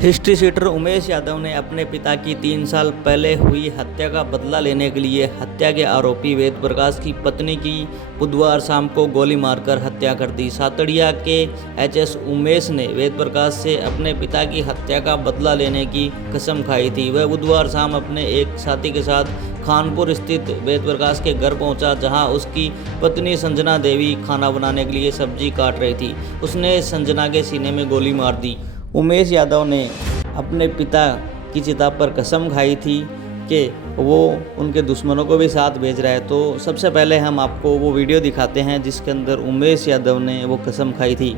History sheeter Umesh Yadav ने अपने पिता की 3 साल पहले हुई हत्या का बदला लेने के लिए हत्या के आरोपी वेद प्रकाश की पत्नी की बुधवार शाम को गोली मारकर हत्या कर दी। सातड़िया के एचएस उमेश ने वेद प्रकाश से अपने पिता की हत्या का बदला लेने की कसम खाई थी। वह बुधवार शाम अपने एक साथी के साथ खानपुर स्थित वेद प्रकाश के घर पहुंचा, जहां उसकी पत्नी संजना देवी खाना बनाने के लिए सब्जी काट रही थी। उसने संजना के सीने में गोली मार दी। उमेश यादव ने अपने पिता की चिता पर कसम खाई थी कि वो उनके दुश्मनों को भी साथ भेज रहा है। तो सबसे पहले हम आपको वो वीडियो दिखाते हैं जिसके अंदर उमेश यादव ने वो कसम खाई थी।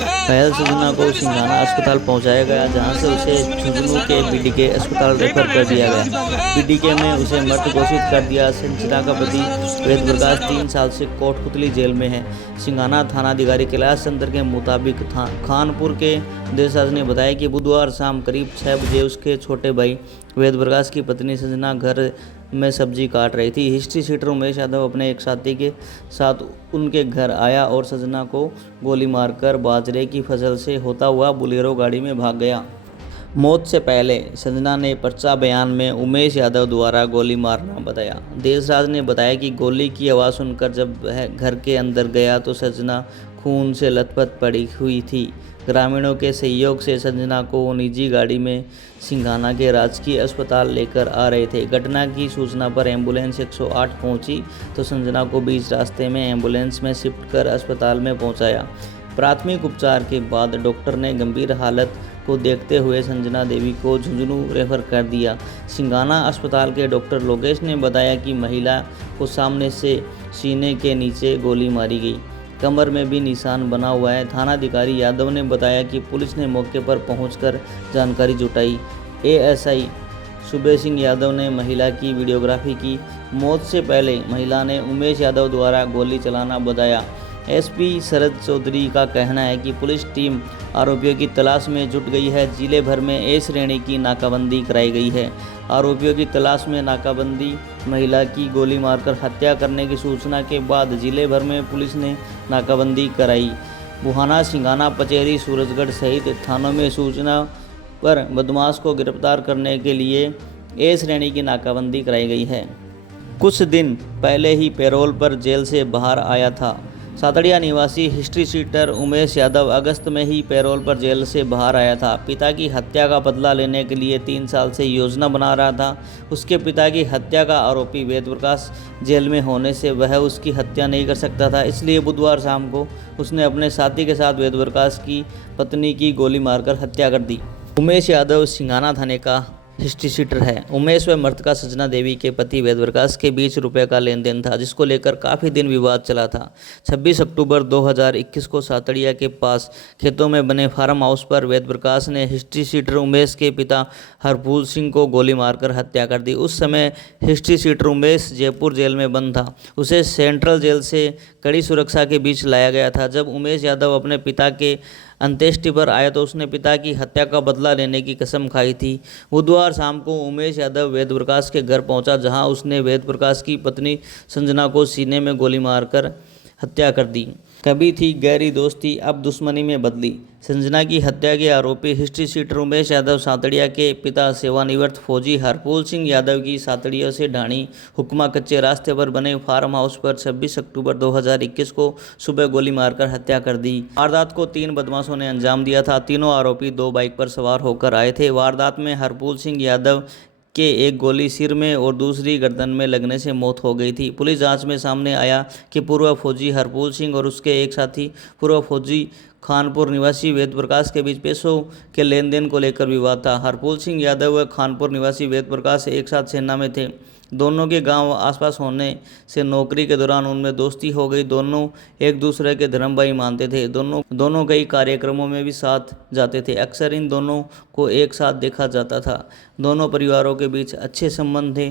घायल संजना को सिंघाना अस्पताल पहुंचाया गया, जहां से उसे झुंझुनू के बीडीके अस्पताल रेफर कर दिया गया। बीडीके में उसे मृत घोषित कर दिया। संजना का पति वेद प्रकाश 3 साल से कोटपुतली जेल में है। सिंघाना थानाधिकारी कैलाश चंद्र के मुताबिक खानपुर के देशराज ने बताया कि बुधवार शाम करीब 6 बजे उसके छोटे भाई वेद प्रकाश की पत्नी संजना घर में सब्जी काट रही थी। हिस्ट्री शीटर उमेश यादव अपने एक साथी के साथ उनके घर आया और संजना को गोली मारकर बाजरे की फसल से होता हुआ बोलेरो गाड़ी में भाग गया। मौत से पहले संजना ने पर्चा बयान में उमेश यादव द्वारा गोली मारना बताया। देशराज ने बताया कि गोली की आवाज़ सुनकर जब वह घर के अंदर गया तो संजना खून से लथपथ पड़ी हुई थी। ग्रामीणों के सहयोग से संजना को निजी गाड़ी में सिंघाना के राजकीय अस्पताल लेकर आ रहे थे। घटना की सूचना पर एम्बुलेंस 108 पहुंची तो संजना को बीच रास्ते में एम्बुलेंस में शिफ्ट कर अस्पताल में पहुंचाया। प्राथमिक उपचार के बाद डॉक्टर ने गंभीर हालत को देखते हुए संजना देवी को झुंझुनू रेफर कर दिया। सिंघाना अस्पताल के डॉक्टर लोकेश ने बताया कि महिला को सामने से सीने के नीचे गोली मारी गई, कमर में भी निशान बना हुआ है। थानाधिकारी यादव ने बताया कि पुलिस ने मौके पर पहुंचकर जानकारी जुटाई। एएसआई सुबेर सिंह यादव ने महिला की वीडियोग्राफी की। मौत से पहले महिला ने उमेश यादव द्वारा गोली चलाना बताया। एसपी शरद चौधरी का कहना है कि पुलिस टीम आरोपियों की तलाश में जुट गई है। जिले भर में ए श्रेणी की नाकाबंदी कराई गई है। आरोपियों की तलाश में नाकाबंदी। महिला की गोली मारकर हत्या करने की सूचना के बाद जिले भर में पुलिस ने नाकाबंदी कराई। बुहाना, सिंघाना, पचेरी, सूरजगढ़ सहित थानों में सूचना पर बदमाश को गिरफ्तार करने के लिए ए श्रेणी की नाकाबंदी कराई गई है। कुछ दिन पहले ही पैरोल पर जेल से बाहर आया था। सातड़िया निवासी हिस्ट्री शीटर उमेश यादव अगस्त में ही पैरोल पर जेल से बाहर आया था। पिता की हत्या का बदला लेने के लिए 3 साल से योजना बना रहा था। उसके पिता की हत्या का आरोपी वेद प्रकाश जेल में होने से वह उसकी हत्या नहीं कर सकता था, इसलिए बुधवार शाम को उसने अपने साथी के साथ वेद प्रकाश की पत्नी की गोली मारकर हत्या कर दी। उमेश यादव सिंघाना थाने का हिस्ट्री शीटर है। उमेश व मृतका संजना देवी के पति वेद प्रकाश के बीच रुपए का लेन देन था, जिसको लेकर काफ़ी दिन विवाद चला था। 26 अक्टूबर 2021 को सातड़िया के पास खेतों में बने फार्म हाउस पर वेद प्रकाश ने हिस्ट्री शीटर उमेश के पिता हरफूल सिंह को गोली मारकर हत्या कर दी। उस समय history sheeter Umesh Jaipur jail में बंद था। उसे सेंट्रल जेल से कड़ी सुरक्षा के बीच लाया गया था। जब उमेश यादव अपने पिता के अंत्येष्टि पर आया तो उसने पिता की हत्या का बदला लेने की कसम खाई थी। बुधवार शाम को उमेश यादव वेद प्रकाश के घर पहुंचा, जहां उसने वेद प्रकाश की पत्नी संजना को सीने में गोली मारकर हत्या कर दी। कभी थी गहरी दोस्ती, अब दुश्मनी में बदली। संजना की हत्या के आरोपी हिस्ट्री शीटर उमेश यादव सातड़िया के पिता सेवानिवृत्त फौजी हरफूल सिंह यादव की सातड़िया से ढाणी हुक्मा कच्चे रास्ते पर बने फार्म हाउस पर 26 अक्टूबर 2021 को सुबह गोली मारकर हत्या कर दी। वारदात को 3 बदमाशों ने अंजाम दिया था। तीनों आरोपी 2 बाइक पर सवार होकर आए थे। वारदात में हरफूल सिंह यादव के एक गोली सिर में और दूसरी गर्दन में लगने से मौत हो गई थी। पुलिस जांच में सामने आया कि पूर्व फौजी हरफूल सिंह और उसके एक साथी पूर्व फौजी खानपुर निवासी वेद प्रकाश के बीच पैसों के लेन देन को लेकर विवाद था। हरफूल सिंह यादव व खानपुर निवासी वेद प्रकाश एक साथ सेना में थे। दोनों के गांव आसपास होने से नौकरी के दौरान उनमें दोस्ती हो गई। दोनों एक दूसरे के धर्म भाई मानते थे। दोनों कई कार्यक्रमों में भी साथ जाते थे। अक्सर इन दोनों को एक साथ देखा जाता था। दोनों परिवारों के बीच अच्छे संबंध थे।